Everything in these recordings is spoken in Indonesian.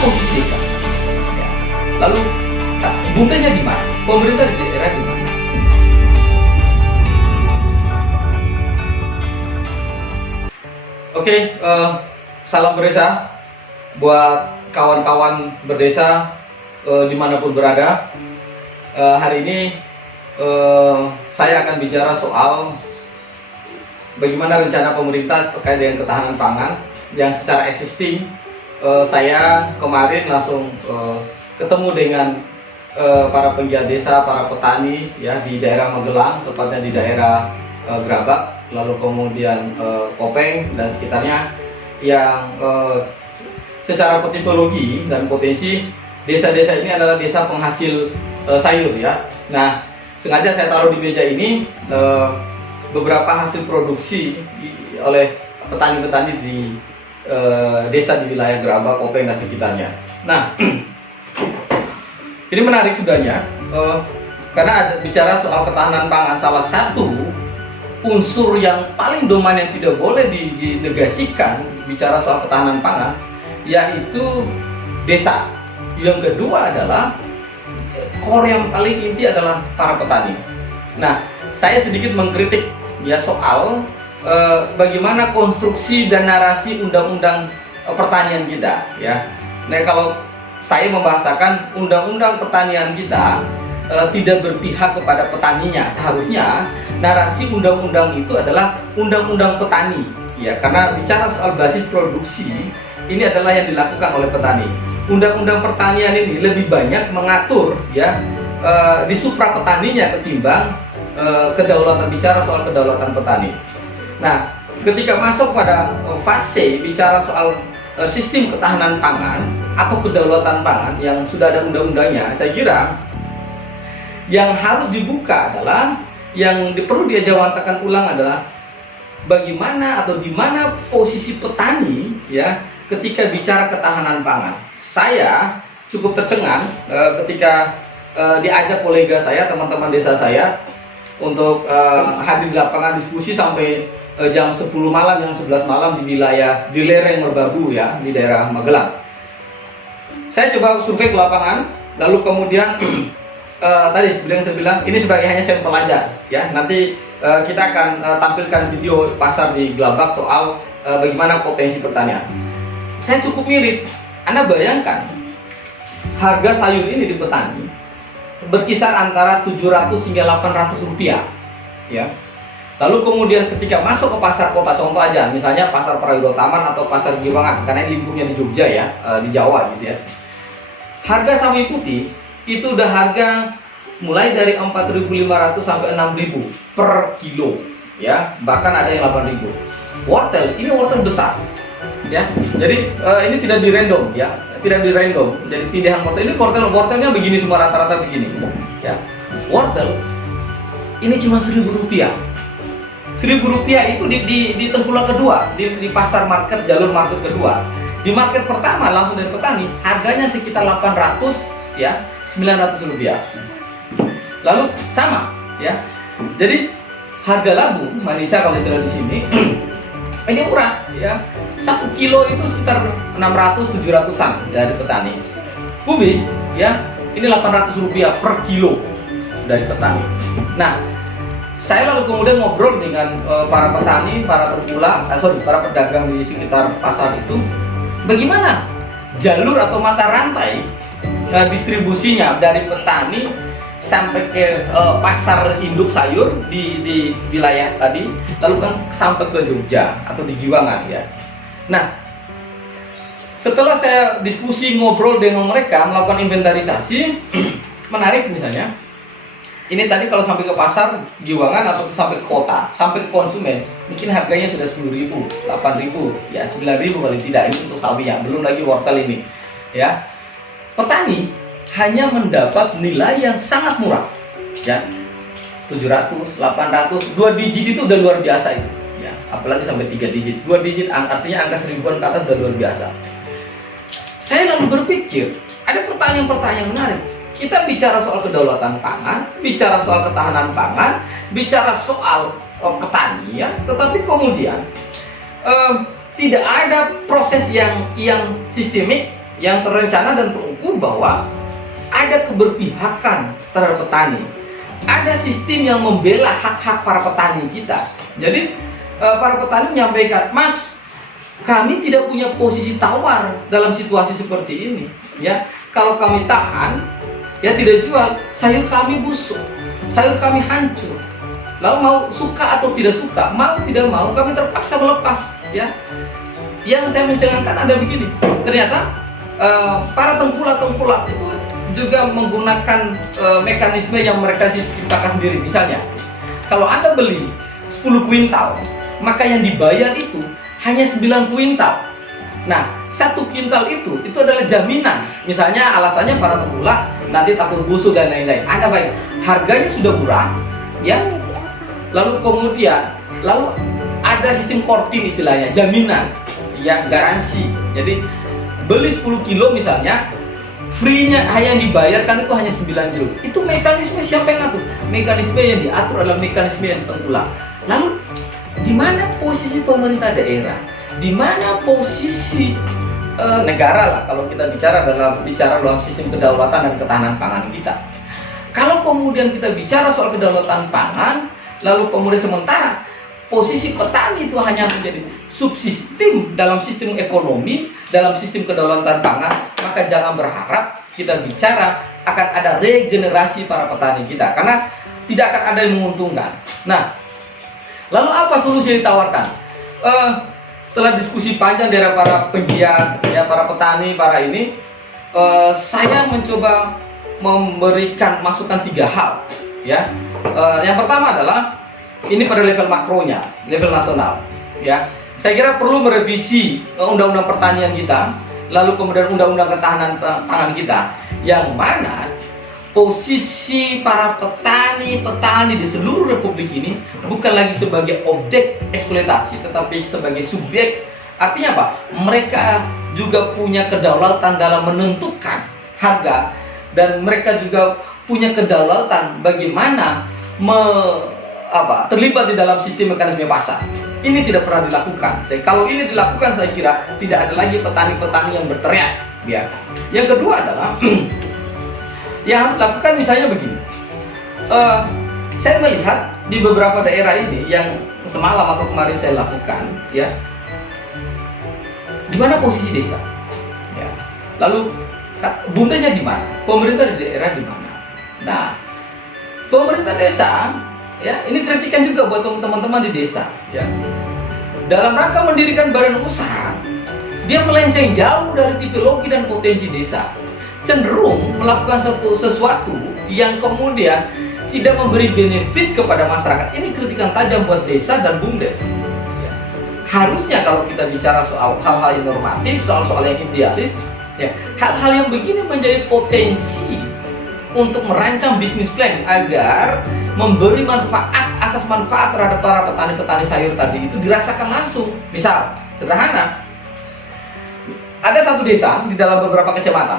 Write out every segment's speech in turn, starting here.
posisi desa? Ya. Lalu bumdesnya di mana? Pemerintah di daerah di mana? Oke, salam berdesa buat kawan-kawan berdesa dimanapun berada. Hari ini saya akan bicara soal bagaimana rencana pemerintah terkait dengan ketahanan pangan yang secara existing. Saya kemarin langsung ketemu dengan para penggiat desa, para petani ya di daerah Magelang, tepatnya di daerah Grabak, lalu kemudian Kopeng dan sekitarnya, yang secara tipologi dan potensi desa-desa ini adalah desa penghasil sayur ya. Nah, sengaja saya taruh di meja ini beberapa hasil produksi oleh petani-petani di desa di wilayah Grabak, Kopeng dan sekitarnya. Nah, ini menarik sebenarnya karena ada bicara soal ketahanan pangan. Salah satu unsur yang paling dominan yang tidak boleh dinegasikan bicara soal ketahanan pangan yaitu desa. Yang kedua adalah core yang paling inti adalah para petani. Nah, saya sedikit mengkritik ya soal bagaimana konstruksi dan narasi undang-undang pertanian kita ya. Nah, kalau saya membahasakan undang-undang pertanian kita tidak berpihak kepada petaninya. Seharusnya narasi undang-undang itu adalah undang-undang petani ya, karena bicara soal basis produksi ini adalah yang dilakukan oleh petani. Undang-undang pertanian ini lebih banyak mengatur ya di supra petaninya ketimbang kedaulatan, bicara soal kedaulatan petani. Nah, ketika masuk pada fase bicara soal sistem ketahanan pangan atau kedaulatan pangan yang sudah ada undang-undangnya, saya kira yang harus dibuka adalah, yang perlu diajawantakan ulang adalah bagaimana atau di mana posisi petani ya ketika bicara ketahanan pangan. Saya cukup tercengang ketika diajak kolega saya, teman-teman desa saya untuk hadir di lapangan diskusi sampai jam 10 malam, jam 11 malam di wilayah di lereng Merbabu ya, di daerah Magelang. Saya coba survei ke lapangan, lalu kemudian tadi seperti yang saya bilang, ini sebagai hanya sampel aja ya. Nanti kita akan tampilkan video pasar di Grabak soal bagaimana potensi pertanian. Saya cukup mirip. Anda bayangkan harga sayur ini di petani berkisar antara 700 hingga 800 rupiah ya. Lalu kemudian ketika masuk ke pasar kota, contoh aja misalnya pasar Prayogo Taman atau pasar Giwangan, karena ini lingkupnya di Jogja ya, di Jawa gitu ya. Harga sawi putih itu udah harga mulai dari 4.500 sampai 6.000 per kilo ya, bahkan ada yang 8.000. Wortel, ini wortel besar ya, jadi ini tidak di random ya, tidak di random, jadi pilihan wortel. Ini wortelnya begini semua, rata-rata begini ya. Wortel ini cuma 1.000 rupiah. 1.000 rupiah itu di tengkulak kedua, di pasar market, jalur market kedua. Di market pertama langsung dari petani harganya sekitar 800 ya, 900 rupiah. Lalu sama ya. Jadi harga labu Manisa kalau istilah di sini ini murah ya. 1 kilo itu sekitar 600-700an dari petani. Kubis ya, ini 800 rupiah per kilo dari petani. Nah, saya lalu kemudian ngobrol dengan para petani, para para pedagang di sekitar pasar itu, bagaimana jalur atau mata rantai distribusinya dari petani sampai ke pasar induk sayur di wilayah tadi, lalu kan sampai ke Jogja atau di Giwangan ya. Nah, setelah saya diskusi ngobrol dengan mereka, melakukan inventarisasi, menarik misalnya, ini tadi kalau sampai ke pasar Giwangan atau sampai ke kota, sampai ke konsumen, mungkin harganya sudah 10.000, 8.000, ya 9.000 paling tidak, ini untuk sawinya, belum lagi wortel ini ya. Petani hanya mendapat nilai yang sangat murah ya, 700, 800, 2 digit itu udah luar biasa itu ya, apalagi sampai 3 digit, 2 digit artinya angka 1000-an ke atas udah luar biasa. Saya lalu berpikir ada pertanyaan-pertanyaan menarik. Kita bicara soal kedaulatan pangan, bicara soal ketahanan pangan, bicara soal petani ya, tetapi kemudian tidak ada proses yang sistemik yang terencana dan terukur bahwa ada keberpihakan terhadap petani, ada sistem yang membela hak-hak para petani kita. Jadi para petani menyampaikan, Mas, kami tidak punya posisi tawar dalam situasi seperti ini. Ya, kalau kami tahan, ya tidak jual, sayur kami busuk, sayur kami hancur. Lalu mau suka atau tidak suka, mau tidak mau, kami terpaksa melepas. Ya, yang saya mencengangkan ada begini. Ternyata para tengkulak itu juga menggunakan mekanisme yang mereka ciptakan sendiri. Misalnya, kalau Anda beli 10 kuintal, maka yang dibayar itu hanya 9 kuintal. Nah, 1 kuintal itu adalah jaminan. Misalnya alasannya para tengkulak nanti takut busuk dan lain-lain. Anda bayar, harganya sudah murah, ya. Lalu kemudian, ada sistem korting istilahnya, jaminan, ya, garansi. Jadi beli 10 kilo misalnya, free-nya hanya dibayarkan itu hanya 9 kilo. Itu mekanisme siapa yang atur? Mekanisme yang diatur adalah mekanisme yang tengkulak. Lalu di mana posisi pemerintah daerah? Di mana posisi negara lah kalau kita bicara dalam sistem kedaulatan dan ketahanan pangan kita? Kalau kemudian kita bicara soal kedaulatan pangan, lalu kemudian sementara posisi petani itu hanya menjadi subsistem dalam sistem ekonomi, dalam sistem kedaulatan pangan, maka jangan berharap kita bicara akan ada regenerasi para petani kita, karena tidak akan ada yang menguntungkan. Nah, lalu apa solusi yang ditawarkan? Setelah diskusi panjang dari para pegiat, ya, para petani, saya mencoba memberikan masukan 3 hal. Ya, yang pertama adalah ini pada level makronya, level nasional. Ya, saya kira perlu merevisi undang-undang pertanian kita, lalu kemudian undang-undang ketahanan pangan kita, yang mana posisi para petani di seluruh republik ini bukan lagi sebagai objek eksploitasi, tetapi sebagai subjek. Artinya apa? Mereka juga punya kedaulatan dalam menentukan harga, dan mereka juga punya kedaulatan bagaimana terlibat di dalam sistem mekanisme pasar. Ini tidak pernah dilakukan. Kalau ini dilakukan, saya kira tidak ada lagi petani-petani yang berteriak. Ya. Yang kedua adalah yang dilakukan misalnya begini. Saya melihat di beberapa daerah ini yang semalam atau kemarin saya lakukan, ya, di mana posisi desa. Ya. Lalu bumdesnya di mana? Pemerintah di daerah di mana? Nah, pemerintah desa, ya, ini kritikan juga buat teman-teman di desa, ya. Dalam rangka mendirikan badan usaha, dia melenceng jauh dari tipologi dan potensi desa, cenderung melakukan sesuatu yang kemudian tidak memberi benefit kepada masyarakat. Ini kritikan tajam buat desa dan bumdes. Ya. Harusnya kalau kita bicara soal hal-hal yang normatif, soal yang idealis, ya, hal-hal yang begini menjadi potensi untuk merancang bisnis plan agar memberi asas manfaat terhadap para petani-petani sayur tadi itu dirasakan langsung. Misal, sederhana, ada satu desa di dalam beberapa kecamatan,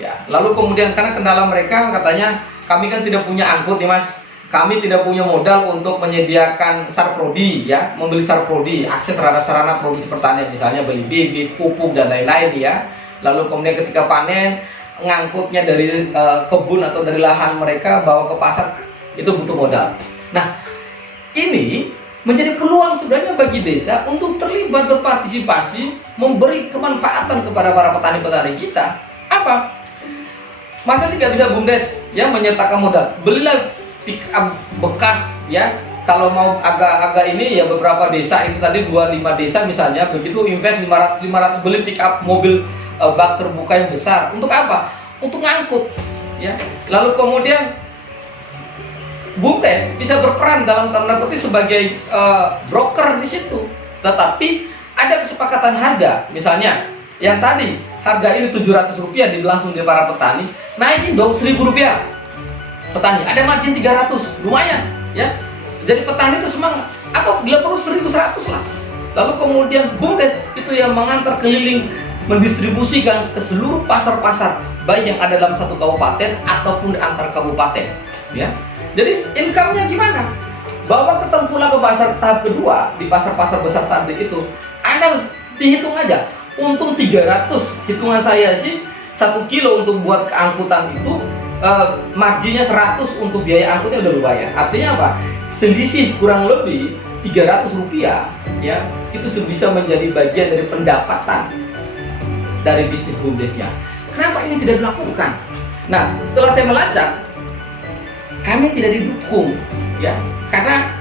ya, lalu kemudian karena kendala mereka katanya, kami kan tidak punya angkut nih Mas, kami tidak punya modal untuk menyediakan sarprodi, ya, membeli sarprodi, akses terhadap sarana produksi pertanian, misalnya beli bibit, pupuk dan lain-lain, ya. Lalu kemudian ketika panen, ngangkutnya dari kebun atau dari lahan mereka bawa ke pasar, itu butuh modal. Nah, ini menjadi peluang sebenarnya bagi desa untuk terlibat berpartisipasi, memberi kemanfaatan kepada para petani-petani kita. Apa? Masa sih nggak bisa bumdes, ya, menyertakan modal? Belilah pick up bekas, ya. Kalau mau agak-agak ini, ya, beberapa desa itu tadi 25 desa misalnya, begitu invest 500 beli pick up mobil bak terbuka yang besar. Untuk apa? Untuk ngangkut, ya. Lalu kemudian bumdes bisa berperan dalam tanda kutip sebagai broker di situ. Tetapi ada kesepakatan harga, misalnya yang tadi harga ini Rp700 langsung di para petani, naikin dong Rp1.000 petani, ada margin 300, lumayan, ya. Jadi petani itu semangat, atau bila perlu 1.100 lah. Lalu kemudian bumdes itu yang mengantar keliling, mendistribusikan ke seluruh pasar-pasar, baik yang ada dalam satu kabupaten ataupun antar kabupaten, ya. Jadi income-nya gimana? Bawa ke pasar tahap kedua, di pasar-pasar besar tadi itu, Anda dihitung aja, untung 300, hitungan saya sih 1 kilo untuk buat keangkutan itu marginnya 100 untuk biaya angkutnya udah berbayar. Artinya apa? Selisih kurang lebih 300 rupiah ya, itu bisa menjadi bagian dari pendapatan dari bisnis BUMDesnya. Kenapa ini tidak dilakukan? Nah, setelah saya melacak, kami tidak didukung ya, karena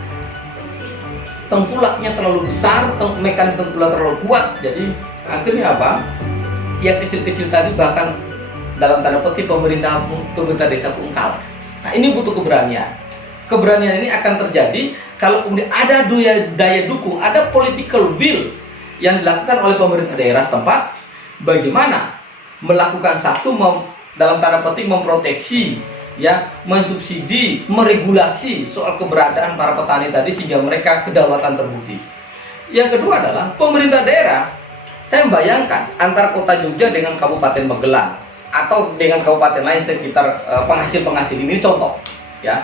tengkulaknya terlalu besar, mekanisme tengkulak terlalu kuat. Jadi akhirnya apa? Yang kecil-kecil tadi bahkan dalam tanda petik pemerintah desa pun kalah. Nah, ini butuh keberanian. Keberanian ini akan terjadi kalau kemudian ada daya dukung, ada political will yang dilakukan oleh pemerintah daerah setempat. Bagaimana melakukan dalam tanda petik memproteksi, ya, mensubsidi, meregulasi soal keberadaan para petani tadi sehingga mereka kedaulatan terbukti. Yang kedua adalah pemerintah daerah. Saya membayangkan antara kota Jogja dengan Kabupaten Magelang atau dengan kabupaten lain sekitar penghasil-penghasil ini, contoh ya,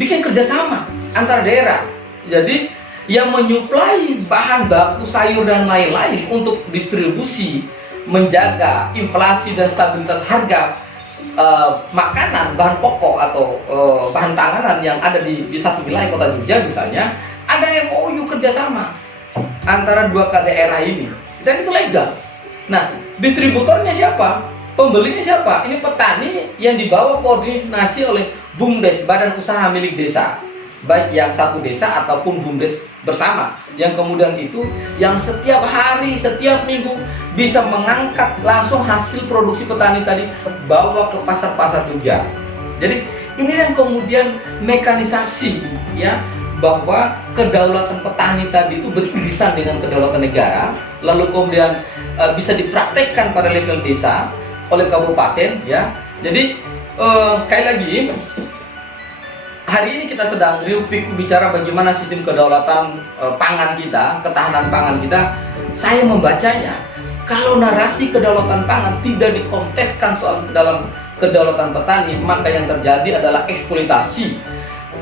bikin kerjasama antar daerah. Jadi yang menyuplai bahan baku sayur dan lain-lain untuk distribusi, menjaga inflasi dan stabilitas harga makanan, bahan pokok atau bahan panganan yang ada di satu wilayah kota Jogja misalnya, ada MOU kerjasama antara dua daerah ini dan itu legal. Nah, distributornya siapa? Pembelinya siapa? Ini petani yang dibawa koordinasi oleh BUMDes, badan usaha milik desa, baik yang satu desa ataupun BUMDes bersama, yang kemudian itu yang setiap hari, setiap minggu bisa mengangkat langsung hasil produksi petani tadi bawa ke pasar-pasar Jogja. Jadi ini yang kemudian mekanisasi ya, bahwa kedaulatan petani tadi itu beririsan dengan kedaulatan negara, lalu kemudian bisa dipraktekkan pada level desa oleh kabupaten ya. Jadi sekali lagi, hari ini kita sedang riuh-pikuk bicara bagaimana sistem kedaulatan pangan kita, ketahanan pangan kita. Saya membacanya, kalau narasi kedaulatan pangan tidak dikonteskan soal dalam kedaulatan petani, maka yang terjadi adalah eksploitasi.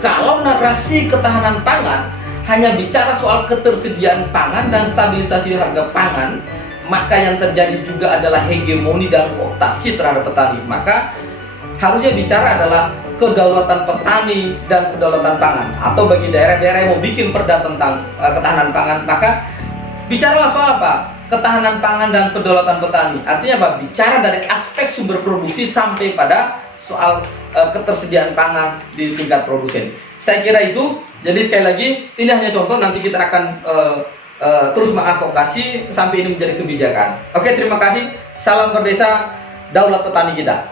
Kalau narasi ketahanan pangan hanya bicara soal ketersediaan pangan dan stabilisasi harga pangan, maka yang terjadi juga adalah hegemoni dan kooptasi terhadap petani. Maka harusnya bicara adalah kedaulatan petani dan kedaulatan pangan. Atau bagi daerah-daerah yang mau bikin perda tentang ketahanan pangan, maka bicaralah soal apa? Ketahanan pangan dan kedaulatan petani. Artinya apa? Bicara dari aspek sumber produksi sampai pada soal ketersediaan pangan di tingkat produsen. Saya kira itu. Jadi sekali lagi, ini hanya contoh, nanti kita akan terus mengadvokasi sampai ini menjadi kebijakan. Oke, terima kasih. Salam berdesa, daulat petani kita.